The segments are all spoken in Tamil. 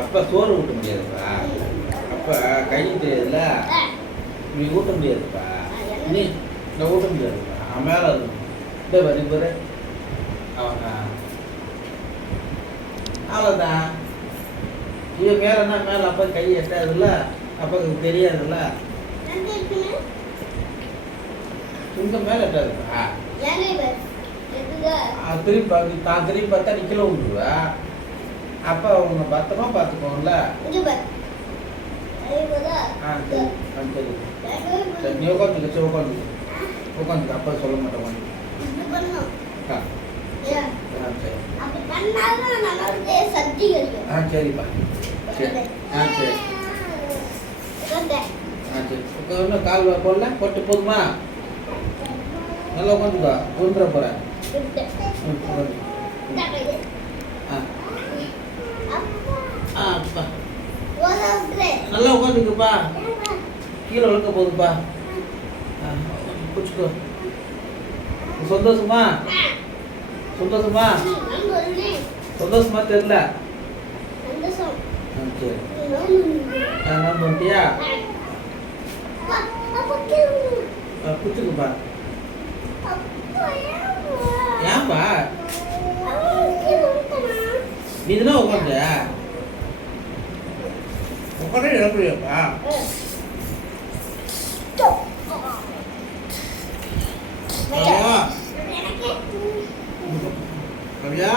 அப்ப சோறு ஊட்ட முடியாதுப்பா. அப்ப கை தெரியாதுல்ல, நீ ஊட்ட முடியாதுப்பா. நீ இந்த ஊட்ட முடியாதுப்பா. அவன் மேல இந்த வரி அவன் அவ்வளோதான். இவன் மேலன்னா மேல அப்பா கை எட்டாதுல்ல, அப்பாவுக்கு தெரியாதுல்ல. உங்க மேல எட்டாதுப்பா. திரும்பி தான் திரும்பி பார்த்தா நீ கிலோ விட்டுருவா. அப்பா உன்னை பத்திரமா பார்த்துக்கோங்கள. சரி நீ உட்காந்துக்க. சரி உட்காந்துக்க. அப்பா சொல்ல மாட்டேன். சரிப்பா. சரி சரி சரி. கால் போடல போட்டு போதுமா? நல்லா உட்காந்துக்கா. உருந்துட போறேன். நல்லா உட்காந்துக்குப்பா. கீழே விழுக்க போகுதுப்பா. பிடிச்சிக்கோ. சந்தோஷமா சந்தோஷமா சந்தோஷமா தெரியல. சரி நான் பண்ணிட்டியா? பிடிச்சிக்குப்பா. ஏன்பா நீ இதுனா உட்காந்து உட்காந்து இழப்பிடியாப்பா. கவியா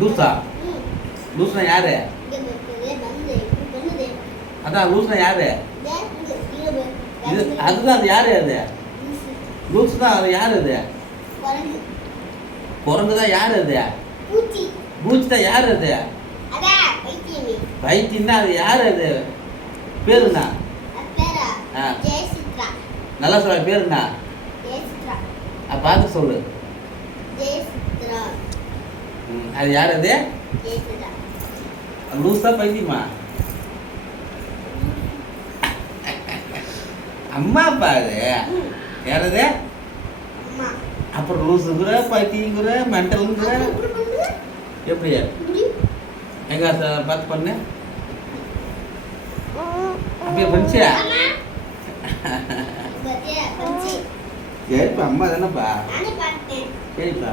லூசா? லூஸ்னா யாரு? அதான் லூஸ்னா யாரு? இது அதுதான். அது யாரு? அது லூஸ் தான். அது யாரு? அது குரங்கு தான். யாரு அது? பூச்சி தான். யாரு அது? பைத்தியம் தான். அது யாரு? அது பேருண்ணா? நல்லா சொல்ல. பேருண்ணா? பார்த்து சொல்லு. அது யார்? அது லூஸா பைத்தியமா? அம்மா அப்பா. அது யாரது? அப்புறம் லூஸுங்கிற பைத்தியங்கிற மென்டலுங்கிற எப்படி? எங்க பார்த்து பண்ணு. அப்படியே பண்ணிச்சியா? சரிப்பா. அம்மா தானேப்பா. சரிப்பா.